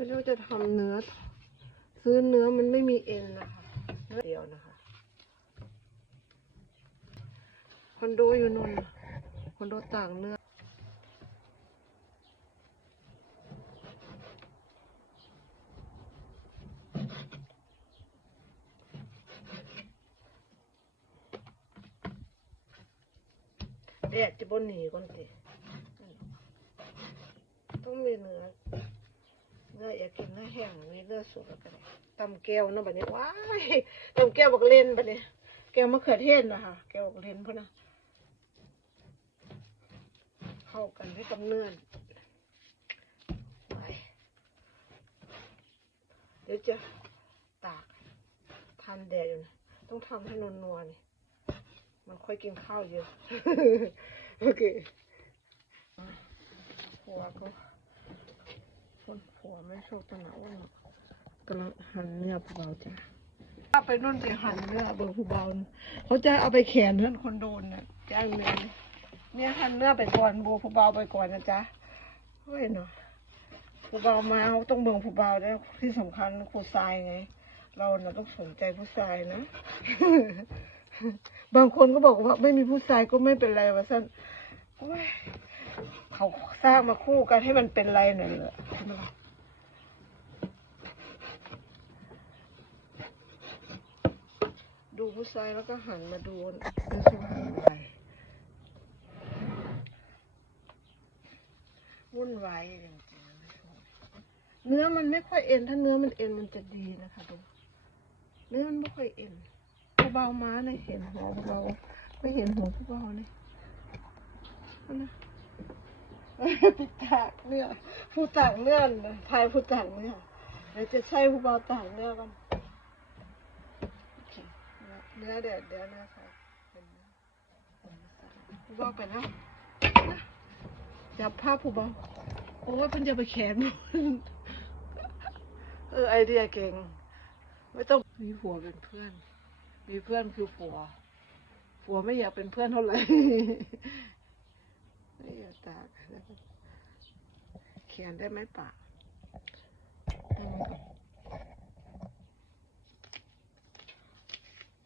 ไม่รู้จะทำเนื้อ ซื้อเนื้อมันไม่มีเอ็นนะคะเนื้อเดียวนะคะคอนโดอยู่นนท์น่ะคอนโดต่างเนื้อแดดจะบนหนีก่อนสิต้องมีเนื้อ เนื้ออยากกินเนื้อแห้งมีเนื้อสดแล้วก็ได้ตำแก้วเนาะบัดนี้ว้ายตำแก้วบักเล่นบัดนี้แก้วมะเขือเทศนะคะแก้วบักเล่นพุ่นนะเข้ากันให้กับเนื้อไปเดี๋ยวจะตากทานแดดอยู่นะต้องทำให้นวลๆนี่มันค่อยกินข้าวเยอะโอเคผัวก็ คนผัวไม่ชอบตะหนาว่ากำลังหั่นเนื้อผู้เบาจ้ะถ้าไปนู่นไปหั่นเนื้อเบอร์ผู้เบาเขาจะเอาไปแขนเพื่อนคนโดนน่ะจ้างเนื้อเนี่ยหั่นเนื้อไปก่อนโบผู้เบาไปก่อนนะจ๊ะเฮ้ยเนาะผู้เบามาเขาต้องเบิ่งผู้เบาแล้วที่สำคัญผู้ชายไง เราเน่ะต้องสนใจผู้ชายนะ บางคนก็บอกว่าไม่มีผู้ชายก็ไม่เป็นไรวะสั้นโอ้ย เขาสร้างมาคู่กันให้มันเป็นไรหน่อยเลยใช่ไหมล่ะดูผู้ชายแล้วก็หันมาดูดูสิว่าอะไรวุ่นวายจริงๆเนื้อมันไม่ค่อยเอ็น ถ้าเนื้อมันเอ็นมันจะดีนะคะดูเนื้อมันไม่ค่อยเอ็นเบาๆม้าเนี่ยเห็นหัวเบาไม่เห็นหัวผู้เบาเลยนะ ผู้ตากเนื้อผู้ตากเนื้อนะทายผู้ตากเนื้อเดี๋ยวจะใช่ผู้เบาตากเนื้อกันเนื้อเดี๋ยวเดี๋ยวเนื้อค่ะเป็นเนื้อผู้เบาไปแล้วนะจับภาพผู้เบาโอ้ยเพิ่นจะไปแขนเออไอเดียเก่ง ไม่ต้องมีผัวเป็นเพื่อน มีเพื่อนคือผัวผัวไม่อยากเป็นเพื่อนเท่าไหร่ ไม่อยากตากแล้วเขียนได้ไหมปาก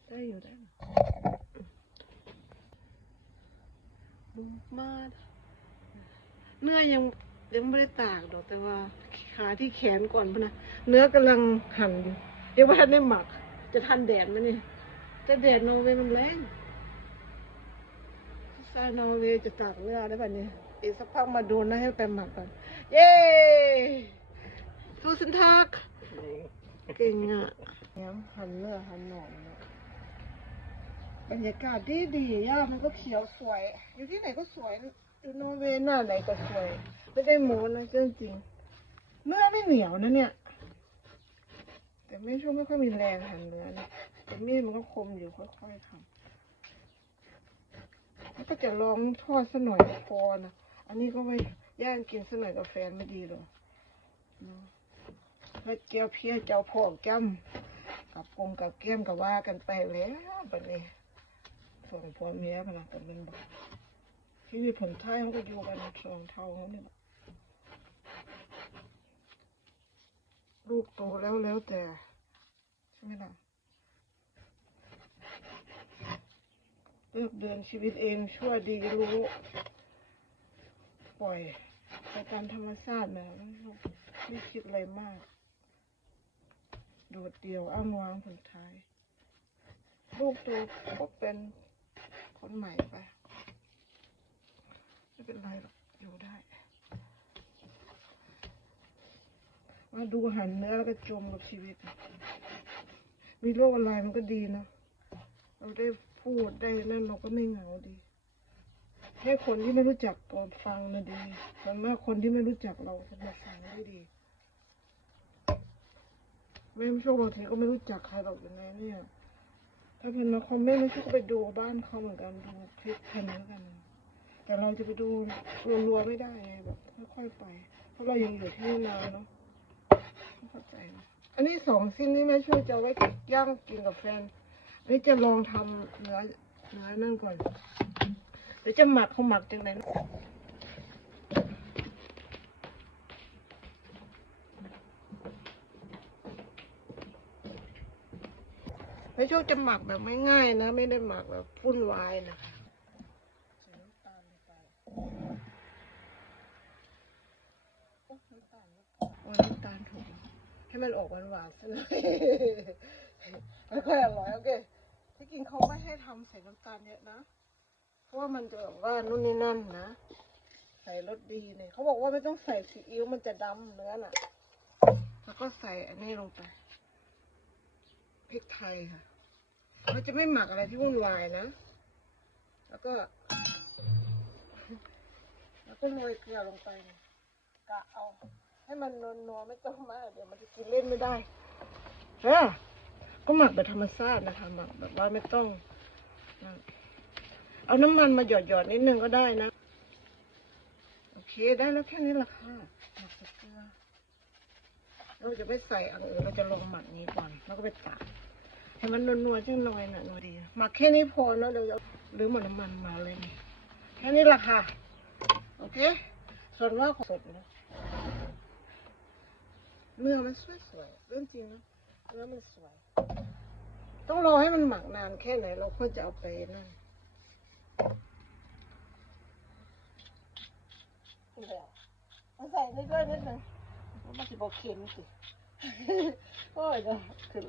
ได้อยู่ได้อยู่ดูมาดเนื้อยังยังไม่ได้ตากดอกแต่ว่าขาที่แขนก่อนพนะเนื้อกำลังหั่นอยู่เดี๋ยวว่าทันได้หมัก จะทันแดดไหมเนี่ยแต่แดดโนเวมันแรง ซานอเวย์จะตากเนื้อได้ป่ะเนี่ยอีกสักพักมาดูนะให้ไปหมักก่อน เย้ทูสินทัก เก่งอะย้ำหันเนื้อหันหนอนเนี่ยบรรยากาศดีดีย่ามันก็เขียวสวย อยู่ที่ไหนก็สวยอยู่นอร์เวย์หน้าไหนก็สวย ไม่ได้โม้นะเรื่องจริงเนื้อไม่เหนียวนะเนี่ย แต่ไม่ช่วงไม่ค่อยมีแรงหันเนื้อนะแต่มีดมันก็คมอยู่ค่อยๆทำ ก็จะลองทอดสัหน่อยพอนะอันนี้ก็ไม่ย่างกินสัหน่อยกับแฟนไม่ดีหรอกแล้วเจียวเพี้ยเจียวพอกแก้มกับกงกับแก้มกับว่ากันไปแล้วแบบนี้ส่งพ่อเมียพนักกันเป็นบอกที่มีผลท้ายเขาก็อยู่กันสองเท่าเขาเนี่ยลูกโตแล้วแล้วแต่ใช่ไหมล่ะ เลือกเดินชีวิตเองชั่วดีรู้ ปล่อยไปตามธรรมชาตินะไม่คิดอะไรมาก โดดเดี่ยวอ้างว้างผลท้าย ลูกโตก็เป็นคนใหม่ไปไม่เป็นไรหรอกอยู่ได้ มาดูหันเนื้อแล้วก็จมกับชีวิต มีโรคอะไรมันก็ดีนะ เราได้ พูดได้นั่นเราก็ไม่เหงาดีให้คนที่ไม่รู้จักก่อนฟังนะดีส่วนมากคนที่ไม่รู้จักเราจะมาฟังได้ดีไม่ช่วงบางทีก็ไม่รู้จักใครหรอกอย่างไรเนี่ย ถ้าเพื่อนมาคอมเมนต์ไม่ช่วยก็ไปดูบ้านเขาเหมือนกันดูคลิปเพื่นแล้วกัน แต่เราจะไปดูรัวๆไม่ได้ไงแบบค่อยๆไป เพราะเรายังอยู่ที่นี่นานเนาะไม่เข้าใจนะอันนี้สองสิ้นนี่แม่ช่วยจะไว้ย่างกินกับแฟน เดี๋ยวจะลองทำเนื้อเนื้อนั่นก่อน เดี๋ยวจะหมักเขาหมักจังไหนไม่ชอบจะหมักแบบไม่ง่ายนะ ไม่ได้หมักแบบฟุ่นวายนะคะโอ้น้ำตาลถุงให้มันออกหวานๆซะหน่ยไม่ค่อยอร่อยโอเค ที่จริงเขาไม่ให้ทำใส่น้ำตาลเยอะนะ เพราะว่ามันจะแบบว่านู่นนี่นั่นนะ ใส่รสดีเนี่ยเขาบอกว่าไม่ต้องใส่ซีอิ๊วมันจะดำเนื้อน่ะ แล้วก็ใส่อันนี้ลงไปพริกไทยค่ะเราจะไม่หมักอะไรที่วุ่นวายนะ แล้วก็ แล้วก็โรยเกลือลงไปกะเอา ให้มันนัวๆไม่ต้องมากเดี๋ยวมันจะกินเล่นไม่ได้เออ ก็หมักแบบธรรมชาตินะคะหมักแบบว่าไม่ต้อง เอาน้ำมันมาหยอดๆนิดนึงก็ได้นะ โอเคได้แล้วแค่นี้แหละค่ะหมักใส่เกลือเราจะไม่ใส่อันอื่นเราจะลงหมักนี้ก่อนแล้วก็ไปตากให้มันนัวๆจังหน่อยน่ะหน่อยดีหมักแค่นี้พอเนอะเดี๋ยวจะหรือหมดน้ำมันมาเลยแค่นี้แหละค่ะ โอเค ส่วนว่าของสดนะเนื้อมันสวยๆเรื่องจริงนะเนื้อมันสวย ต้องรอให้มันหมักนานแค่ไหนเราค่อยจะเอาไปนั่นเดี๋ยวมาใส่นิดด้วยนิดนึงมันจะบอกเค็มสิโอ้ยเดี๋ยวขึ้น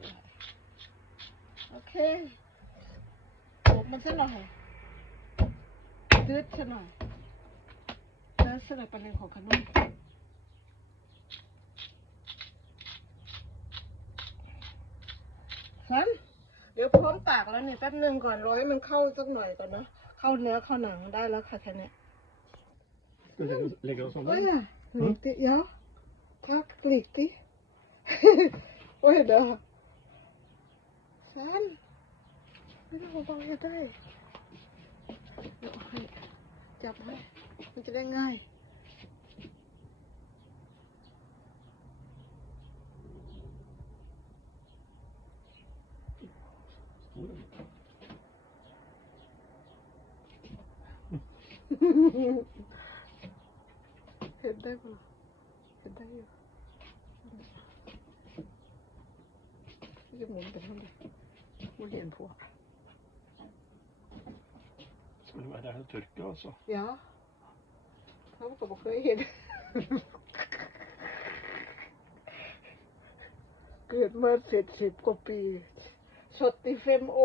โอเคตบมันซะหน่อยดืดซะหน่อยแล้วสลับประเด็นของขนมสันเดี๋ยวพร้อมตากแล้วเนี่ยแป๊บนึงก่อนรอให้มันเข้าสักหน่อยก่อนนะเข้าเนื้อเข้าหนังได้แล้วค่ะแค่เนี้ย Ska vi lägga- lägga oss om โอ้ย den? อะหลีกดิเดี๋ยวทักหลีกดิโอ้ยเด้อสันไม่ต้องเบาๆจะได้เดี๋ยวเอาให้จับให้มันจะได้ง่ายเห็นได้ปะเห็นได้อยู่จะหมุนไปทางไหนมันเห็นพวก Ska det vara där och trycka och så? เดี๋ Heddago. Heddago. Ikke moder, men må lene på. Skulle være her tørke, altså. Ja. Jeg håper på høyre. Gud, man setter sitt oppi สิบกว่าปีสติเฟมโอ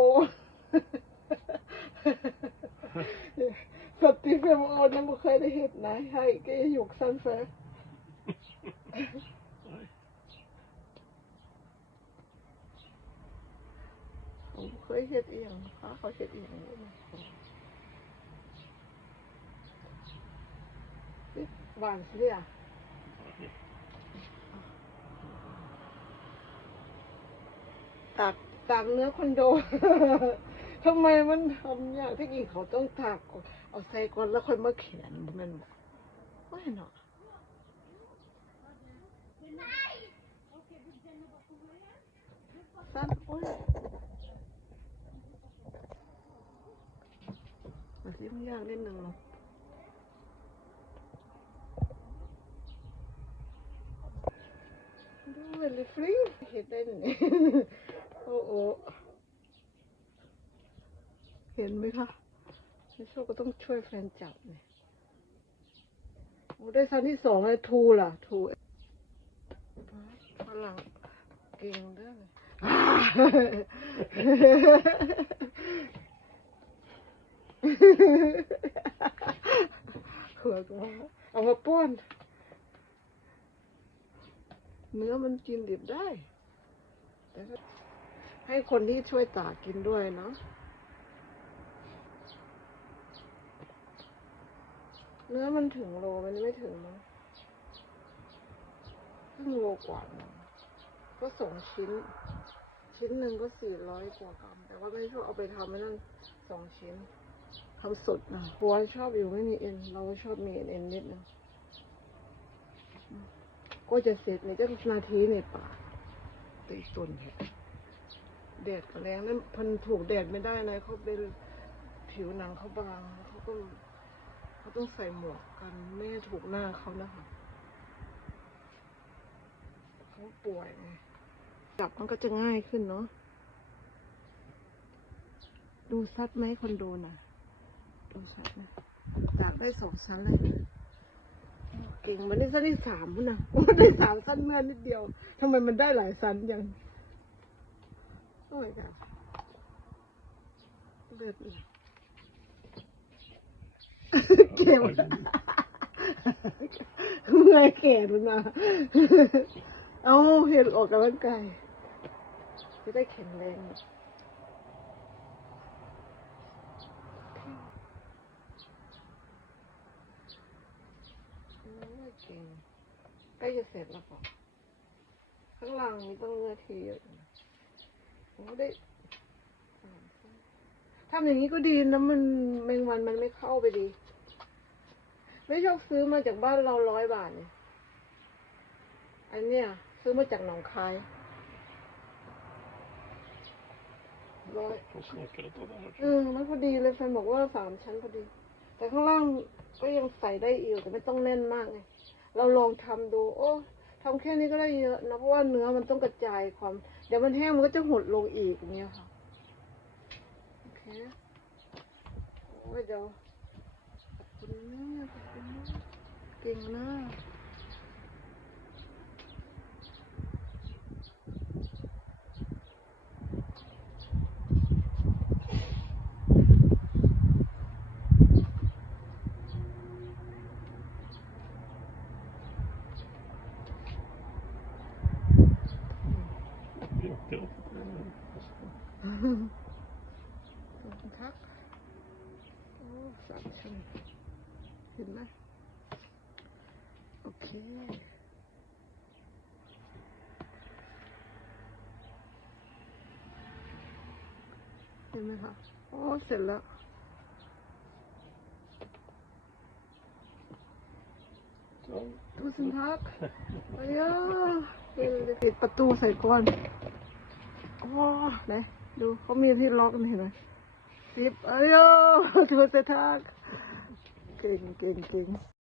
สติเฟมโอยังไม่เคยได้เห็นนะให้ก็หยกซันเฟร์ Nej. ผมเคยเห็นเอียงค่ะเขาเห็นเอียงอยู่นะนี่หวานสิอะตาก ตากเนื้อคอนโด ทำไมมันทำยากที่จริงเขาต้องตากก่อนเอาใส่ก่อนแล้วค่อยมาเขียนมันบอกว่าเนาะสั้นโอ้ยมันสิมันยากนิดนึงเนาะดูเวลิฟริงเห็นได้หนึ่ง โอ้โอเห็นไหมคะไม่โชคก็ต้องช่วยแฟนจับเนี่ยโอ้ได้ซันที่สองเลยทูล่ะ ทูฝรั่งเก่งด้อเลยหัวก็เอามาป้อน เนื้อมันกินดิบได้ ให้คนที่ช่วยตากินด้วยเนาะ เนื้อมันถึงโลมันไม่ถึงมั้งครึ่งโลกว่ามั้งก็สองชิ้น ชิ้นหนึ่งก็สี่ร้อยกว่ากรัมแต่ว่าไม่ชอบเอาไปทำนั่นสองชิ้นทำสดนะหัวชอบอยู่ไม่มีเอ็น เราก็ชอบมีเอ็นเอ็นนิดนึงก็จะเสร็จในจังนาทีในป่าตีต้นแหะแดดก็แรงนั่นพันถูกแดดไม่ได้เลยเขาเป็นผิวหนังเขาบางเขาก็ เขาต้องใส่หมวกกันไม่ให้ถูกหน้าเขานะคะเขาป่วยไงจับมันก็จะง่ายขึ้นเนาะดูซัดไหมคนดูนะดูซัดนะจากได้สองชั้นเลยนะเก่งมันได้สั้นที่สามนนะมันได้สามสั้นเมื่อนิดเดียวทำไมมันได้หลายสั้นยังโอ้ยจ้ะเลือดเลย เก็บเมื่อยแขนมันมาเอาเห็นออกกำลังกายจะได้แข็งแรงโอ้ยเก่งใกล้จะเสร็จแล้วป่ะข้างหลังมีต้องเนื้อทีเยอะอยู่นะโอ้ได้ ทำอย่างนี้ก็ดีนะมันแมงวันมันไม่เข้าไปดี ไม่ชอบซื้อมาจากบ้านเราร้อยบาทเนี่ยอันเนี้ยซื้อมาจากหนองคายร้อย Och smakar det av det här. เออมันพอดีเลยแฟนบอกว่าสามชั้นพอดี แต่ข้างล่างก็ยังใส่ได้อีกแต่ไม่ต้องแน่นมากไงเราลองทำดู โอ้ทำแค่นี้ก็ได้เยอะนะเพราะว่าเนื้อมันต้องกระจายความ เดี๋ยวมันแห้งมันก็จะหดลงอีกอย่างเงี้ยค่ะ โอเคโอ้ยเดี๋ยวขอบคุณนะขอบคุณนะเก่งนะ Vi åker upp. ขอบคุณครับโอ้สามชั้นเห็นไหมโอเค เห็นไหมคะโอ้เสร็จแล้ว Så. Tusen takk. Ja, ปิดประตูใส่ก่อนโอ้ไหนดูเขามีที่ล็อกนี่เห็นไหมสิบเอ้ยโอ้ทุกทักเก่งเก่งเก่ง